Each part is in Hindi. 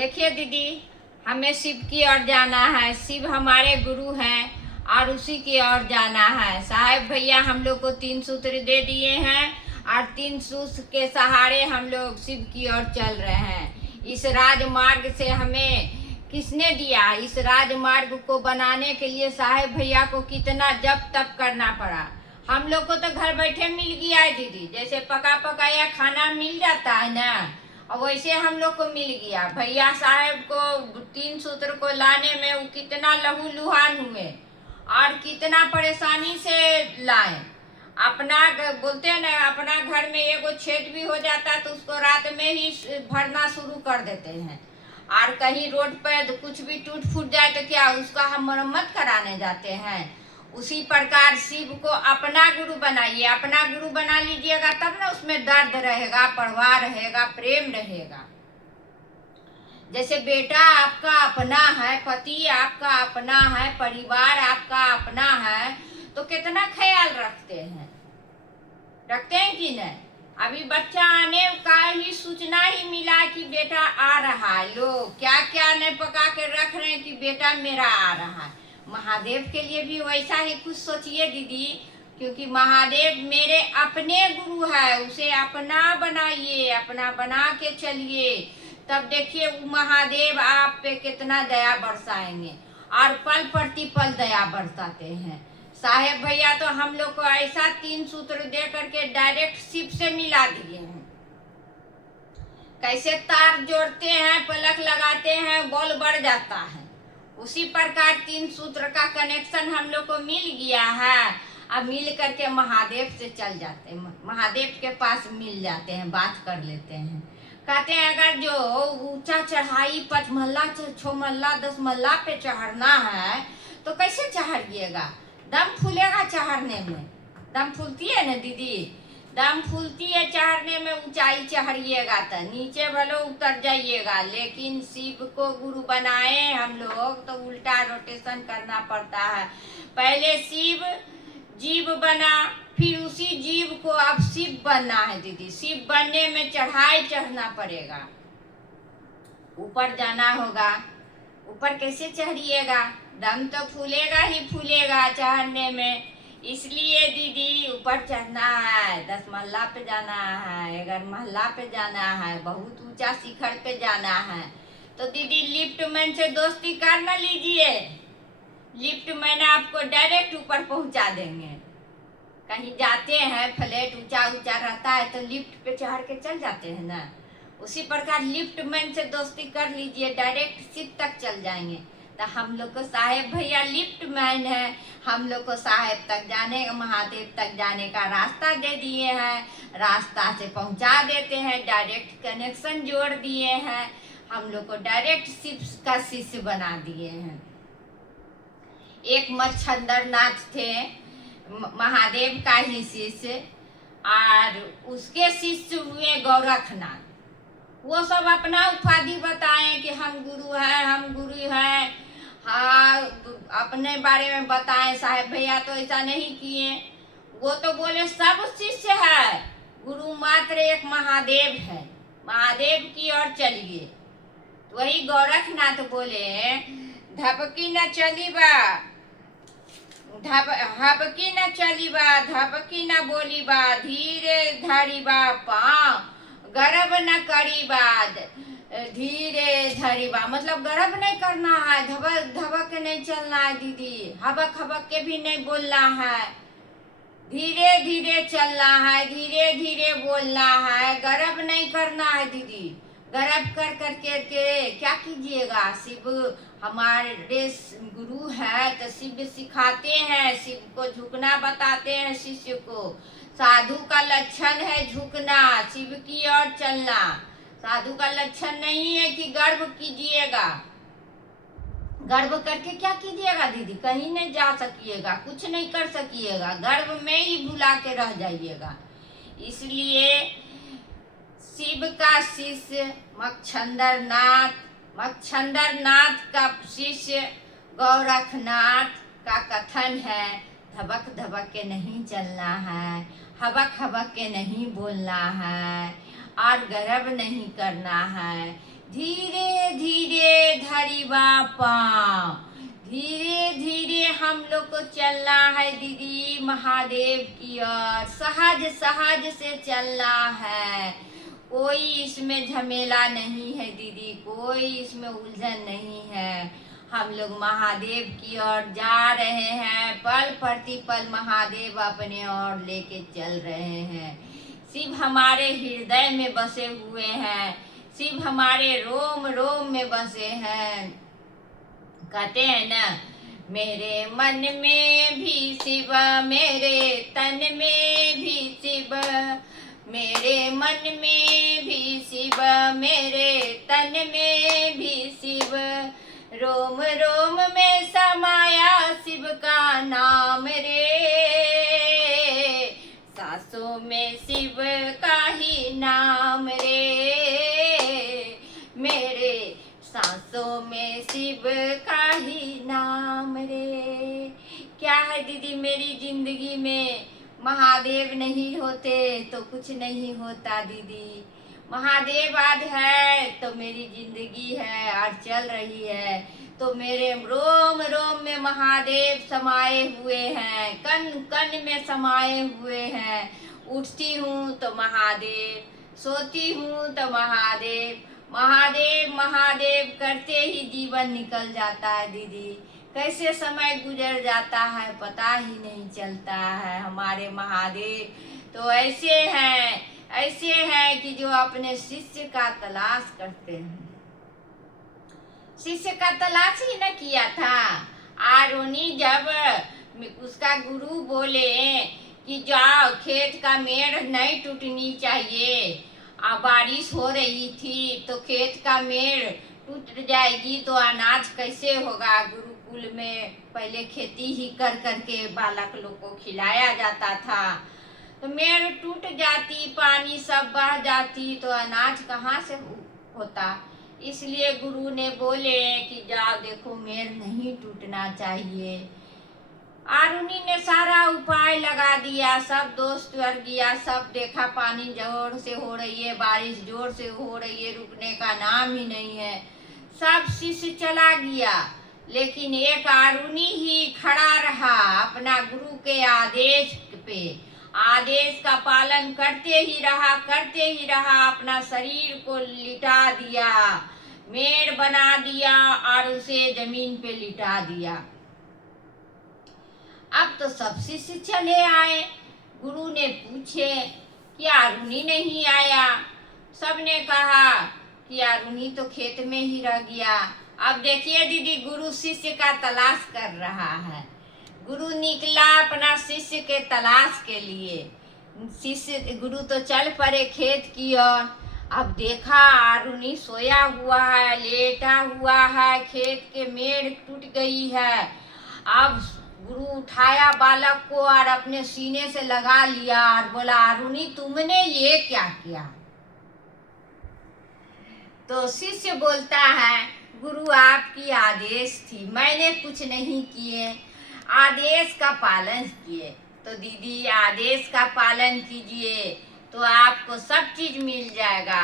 देखिए दीदी, हमें शिव की ओर जाना है। शिव हमारे गुरु हैं और उसी की ओर जाना है। साहेब भैया हम लोग को 3 सूत्र दे दिए हैं और 3 सूत्र के सहारे हम लोग शिव की ओर चल रहे हैं। इस राजमार्ग से हमें किसने दिया? इस राजमार्ग को बनाने के लिए साहेब भैया को कितना जप तप करना पड़ा। हम लोग को तो घर बैठे मिल गया है दीदी, जैसे पका पकाया खाना मिल जाता है ना, और वैसे हम लोग को मिल गया। भैया साहेब को 3 सूत्र को लाने में वो कितना लहूलुहान हुए और कितना परेशानी से लाए। अपना बोलते हैं ना, अपना घर में एगो छेद भी हो जाता है तो उसको रात में ही भरना शुरू कर देते हैं। और कहीं रोड पर कुछ भी टूट फूट जाए तो क्या उसका हम मरम्मत कराने जाते हैं। उसी प्रकार शिव को अपना गुरु बनाइए। अपना गुरु बना लीजिएगा तब ना उसमें दर्द रहेगा, परवाह रहेगा, प्रेम रहेगा। जैसे बेटा आपका अपना है, पति आपका अपना है, परिवार आपका अपना है, तो कितना ख्याल रखते हैं कि नहीं। अभी बच्चा आने का ही सूचना ही मिला कि बेटा आ रहा है, लोग क्या क्या नहीं पका के रख रहे हैं कि बेटा मेरा आ रहा है। महादेव के लिए भी वैसा ही कुछ सोचिए दीदी, क्योंकि महादेव मेरे अपने गुरु है। उसे अपना बनाइए, अपना बना के चलिए, तब देखिए वो महादेव आप पे कितना दया बरसाएंगे और पल प्रतिपल दया बरसाते हैं। साहेब भैया तो हम लोग को ऐसा 3 सूत्र दे करके डायरेक्ट शिव से मिला दिए हैं। कैसे तार जोड़ते हैं, पलक लगाते हैं, बॉल बढ़ जाता है, उसी प्रकार 3 सूत्र का कनेक्शन हम लोग को मिल गया है। अब मिल करके महादेव से चल जाते हैं, महादेव के पास मिल जाते हैं, बात कर लेते हैं। कहते हैं अगर जो ऊंचा चढ़ाई 5 महला 6 महला 10 महला पे चढ़ना है तो कैसे चढ़िएगा? दम फूलेगा चढ़ने में। दम फूलती है ना दीदी, दम फूलती है चढ़ने में। ऊंचाई चढ़िएगा तो नीचे भले उतर जाइएगा, लेकिन शिव को गुरु बनाए हम लोग तो उल्टा रोटेशन करना पड़ता है। पहले शिव जीव बना, फिर उसी जीव को अब शिव बनना है दीदी। शिव बनने में चढ़ाई चढ़ना पड़ेगा, ऊपर जाना होगा। ऊपर कैसे चढ़िएगा? दम तो फूलेगा ही फूलेगा चढ़ने में। इसलिए दीदी ऊपर चढ़ना है, 10 महला पे जाना है, 11 महला पे जाना है, बहुत ऊंचा शिखर पे जाना है। तो दीदी लिफ्ट मैन से दोस्ती कर न लीजिए। लिफ्ट मैन आपको डायरेक्ट ऊपर पहुंचा देंगे। कहीं जाते हैं फ्लैट ऊंचा ऊंचा रहता है तो लिफ्ट पे चढ़ के चल जाते हैं ना, उसी प्रकार लिफ्ट मैन से दोस्ती कर लीजिए, डायरेक्ट शिव तक चल जाएंगे। तो हम लोग को साहेब भैया लिफ्ट मैन है, हम लोग को साहेब तक जाने, महादेव तक जाने का रास्ता दे दिए हैं, रास्ता से पहुंचा देते हैं, डायरेक्ट कनेक्शन जोड़ दिए हैं, हम लोग को डायरेक्ट शिव का शिष्य बना दिए हैं। एक मच्छंदर नाथ थे, महादेव का ही शिष्य, और उसके शिष्य हुए गोरखनाथ। वो सब अपना उपाधि बताएं कि हम गुरु हैं, हम गुरु हैं, हाँ अपने बारे में बताएं। साहेब भैया तो ऐसा नहीं किए, वो तो बोले सब शिष्य है, गुरु मात्र एक महादेव है, महादेव की ओर चलिए। तो वही गोरखनाथ बोले धपकी न चली बा, हबकी न चली बा, धपकी न बोली बा, धीरे धरी बा पाँव, गर्भ न करी बाद, धीरे धरी बा। मतलब गर्भ नहीं करना है, धबक धबक के नहीं चलना है दीदी, हबक हबक के भी नहीं बोलना है, धीरे धीरे चलना है, धीरे धीरे बोलना है, गर्भ नहीं करना है दीदी। गर्भ कर करके क्या कीजिएगा? शिव हमारे गुरु है तो शिव सिखाते हैं, शिव को झुकना बताते हैं शिष्य को। साधु का लक्षण है झुकना, शिव की ओर चलना। साधु का लक्षण नहीं है कि गर्व कीजिएगा। गर्व करके क्या कीजिएगा दीदी? कहीं नहीं जा सकिएगा, कुछ नहीं कर सकिएगा, गर्व में ही भुला के रह जाइएगा। इसलिए शिव का शिष्य मच्छंदर नाथ का शिष्य गोरखनाथ का कथन है, धबक धबक के नहीं चलना है, हबक हबक के नहीं बोलना है और गर्व नहीं करना है, धीरे धीरे हरि बापा। धीरे धीरे हम लोग को चलना है दीदी महादेव की ओर, सहज सहज से चलना है। कोई इसमें झमेला नहीं है दीदी, कोई इसमें उलझन नहीं है। हम लोग महादेव की ओर जा रहे हैं, पल प्रतिपल महादेव अपने ओर लेके चल रहे हैं। शिव हमारे हृदय में बसे हुए हैं, शिव हमारे रोम रोम में बसे हैं। कहते हैं ना, मेरे मन में भी शिव, मेरे तन में भी शिव, मेरे मन में भी शिव, मेरे तन में भी शिव, रोम रोम में समाया शिव का नाम रे, सांसों में शिव का ही नाम रे, मेरे सांसों में शिव का ही नाम रे। क्या है दीदी, मेरी जिंदगी में महादेव नहीं होते तो कुछ नहीं होता दीदी। महादेव आज है तो मेरी जिंदगी है और चल रही है। तो मेरे रोम रोम में महादेव समाये हुए हैं, कण कण में समाये हुए हैं। उठती हूँ तो महादेव, सोती हूँ तो महादेव, महादेव महादेव करते ही जीवन निकल जाता है दीदी। कैसे समय गुजर जाता है पता ही नहीं चलता है। हमारे महादेव तो ऐसे हैं कि जो अपने शिष्य का तलाश करते हैं। शिष्य का तलाश ही न किया था। आरोनी जब उसका गुरु बोले कि जाओ, खेत का मेड़ नहीं टूटनी चाहिए, बारिश हो रही थी तो खेत का मेड़ टूट जाएगी तो अनाज कैसे होगा। गुरुकुल में पहले खेती ही कर करके बालक लोग को खिलाया जाता था, तो मेड़ टूट जाती, पानी सब बह जाती तो अनाज कहाँ से होता। इसलिए गुरु ने बोले कि जाओ देखो, मेड़ नहीं टूटना चाहिए। आरुनी ने सारा उपाय लगा दिया, सब दोस्त वर्ग गया, सब देखा पानी जोर से हो रही है, बारिश जोर से हो रही है, रुकने का नाम ही नहीं है। सब शिष्य चला गया, लेकिन एक आरुनी ही खड़ा रहा अपना गुरु के आदेश पे। आदेश का पालन करते ही रहा, अपना शरीर को लिटा दिया, मेड़ बना दिया और उसे जमीन पे लिटा दिया। अब तो सब शिष्य चले आए। गुरु ने पूछे कि आरुनी नहीं आया। सबने कहा कि आरुनी तो खेत में ही रह गया। अब देखिए दीदी, गुरु शिष्य का तलाश कर रहा है। गुरु निकला अपना शिष्य के तलाश के लिए। गुरु तो चल पड़े खेत की ओर। अब देखा आरुनी सोया हुआ है, लेटा हुआ है, खेत के मेड़ टूट गई है। अब गुरु उठाया बालक को और अपने सीने से लगा लिया और बोला, आरुनी तुमने ये क्या किया। तो शिष्य बोलता है, गुरु आपकी आदेश थी, मैंने कुछ नहीं किए, आदेश का पालन किए। तो दीदी आदेश का पालन कीजिए तो आपको सब चीज मिल जाएगा।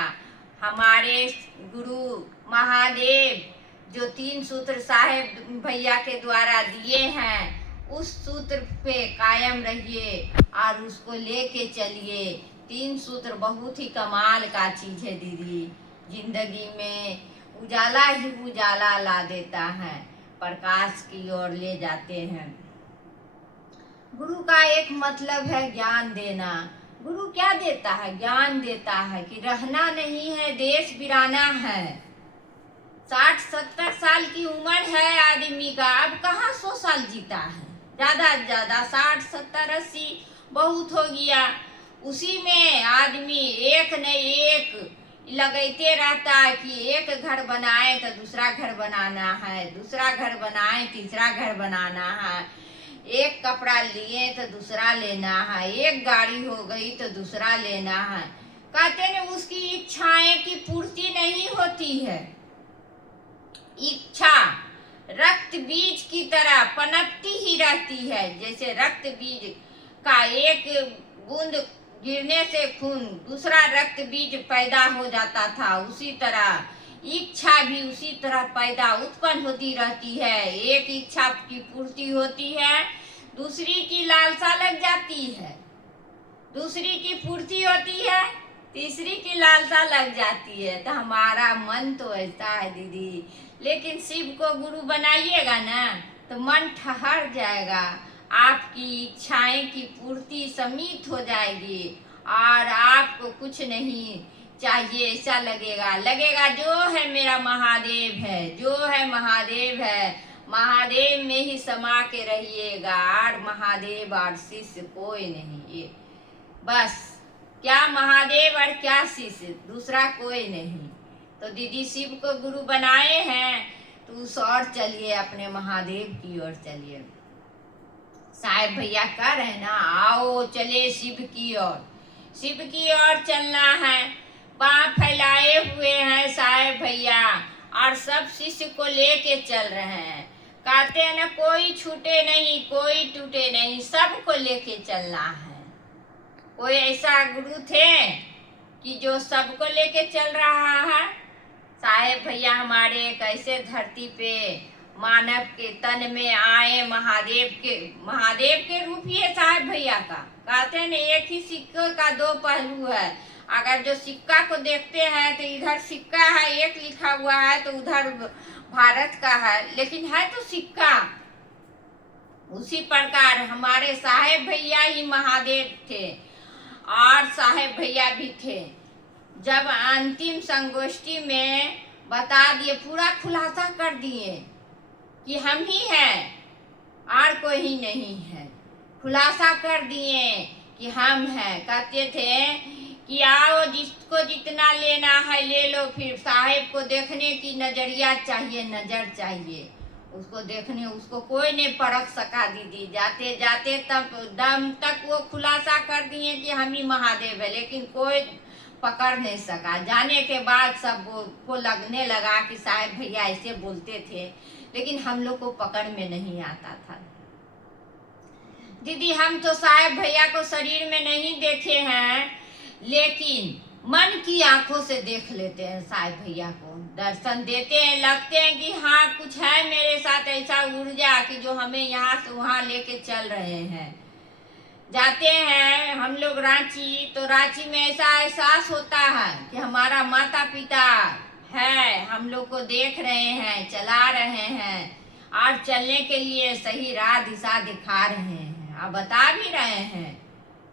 हमारे गुरु महादेव जो 3 सूत्र साहेब भैया के द्वारा दिए हैं, उस सूत्र पे कायम रहिए और उसको लेके चलिए। 3 सूत्र बहुत ही कमाल का चीज है दीदी। जिंदगी में उजाला ही उजाला ला देता है, प्रकाश की ओर ले जाते हैं। गुरु का एक मतलब है ज्ञान देना। गुरु क्या देता है? ज्ञान देता है कि रहना नहीं है, देश बिराना है। 60-70 साल की उम्र है आदमी का, अब कहाँ 100 साल जीता है। ज्यादा से ज्यादा 60-70-80 बहुत हो गया। उसी में आदमी एक न एक लगाते रहता है कि एक घर बनाए तो दूसरा घर बनाना है, दूसरा घर बनाए तीसरा घर बनाना है, एक कपड़ा लिए तो दूसरा लेना है, एक गाड़ी हो गई तो दूसरा लेना है। कहते हैं उसकी इच्छाएं की पूर्ति नहीं होती है। इच्छा रक्त बीज की तरह पनपती ही रहती है। जैसे रक्त बीज का एक बूंद गिरने से खून दूसरा रक्त बीज पैदा हो जाता था, उसी तरह इच्छा भी उसी तरह पैदा उत्पन्न होती रहती है। एक इच्छा की पूर्ति होती है, दूसरी की लालसा लग जाती है, दूसरी की पूर्ति होती है, तीसरी की लालसा लग जाती है। तो हमारा मन तो ऐसा है दीदी, लेकिन शिव को गुरु बनाइएगा ना तो मन ठहर जाएगा, आपकी इच्छाएं की पूर्ति सम्मिलित हो जाएगी और आपको कुछ नहीं चाहिए, ऐसा लगेगा जो है मेरा महादेव है, जो है महादेव है, महादेव में ही समा के रहिएगा और महादेव और शिष्य कोई नहीं। ये बस क्या महादेव और क्या शिष्य, दूसरा कोई नहीं। तो दीदी शिव को गुरु बनाए हैं तो उस ओर चलिए, अपने महादेव की ओर चलिए। साहेब भैया कह रहे हैं ना, आओ चले शिव की ओर, शिव की ओर चलना है। बाँह फैलाए हुए हैं साहेब भैया और सब शिष्य को लेके चल रहे हैं। कहते हैं ना, कोई छूटे नहीं, कोई टूटे नहीं, सबको लेके चलना है। कोई ऐसा गुरु थे कि जो सबको लेके चल रहा है। साहेब भैया हमारे एक ऐसे धरती पे मानव के तन में आए, महादेव के रूप ही है साहेब भैया का। कहते हैं ना, एक ही सिक्के का दो पहलू है। अगर जो सिक्का को देखते हैं तो इधर सिक्का है, एक लिखा हुआ है, तो उधर भारत का है, लेकिन है तो सिक्का। उसी प्रकार हमारे साहेब भैया ही महादेव थे और साहेब भैया भी थे। जब अंतिम संगोष्ठी में बता दिए, पूरा खुलासा कर दिए कि हम ही हैं और कोई ही नहीं है, खुलासा कर दिए कि हम हैं। कहते थे कि आओ जिसको जितना लेना है ले लो, फिर साहेब को देखने की नजरिया चाहिए, नजर चाहिए उसको देखने, उसको कोई नहीं परख सका दीदी। जाते जाते तब दम तक वो खुलासा कर दिए कि हम ही महादेव है, लेकिन कोई पकड़ नहीं सका। जाने के बाद सब को लगने लगा कि साहेब भैया ऐसे बोलते थे, लेकिन हम लोग को पकड़ में नहीं आता था दीदी। हम तो साहेब भैया को शरीर में नहीं देखे हैं, लेकिन मन की आंखों से देख लेते हैं। साहेब भैया को दर्शन देते हैं, लगते हैं कि हाँ कुछ है मेरे साथ ऐसा ऊर्जा कि जो हमें यहाँ से वहाँ लेके चल रहे हैं। जाते हैं हम लोग रांची, तो रांची में ऐसा एहसास होता है कि हमारा माता पिता है, हम लोग को देख रहे हैं, चला रहे हैं और चलने के लिए सही राह दिशा दिखा रहे हैं और बता भी रहे हैं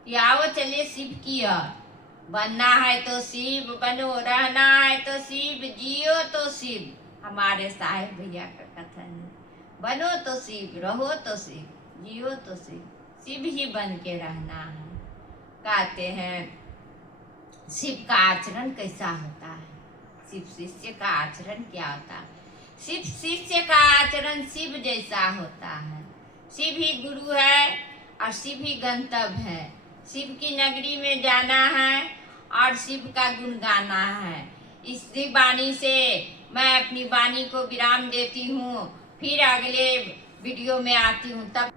कि आओ चले शिव की ओर। बनना है तो शिव बनो, रहना है तो शिव, जियो तो शिव। हमारे साहेब भैया का कथन है, बनो तो शिव, रहो तो शिव, जियो तो शिव, शिव ही बन के रहना है। कहते हैं शिव का आचरण कैसा होता है, शिव शिष्य का आचरण क्या होता है। शिव शिष्य का आचरण शिव जैसा होता है। शिव ही गुरु है और शिव ही गंतव्य है। शिव की नगरी में जाना है और शिव का गुण गाना है। इसी वाणी से मैं अपनी वाणी को विराम देती हूँ, फिर अगले वीडियो में आती हूँ। तब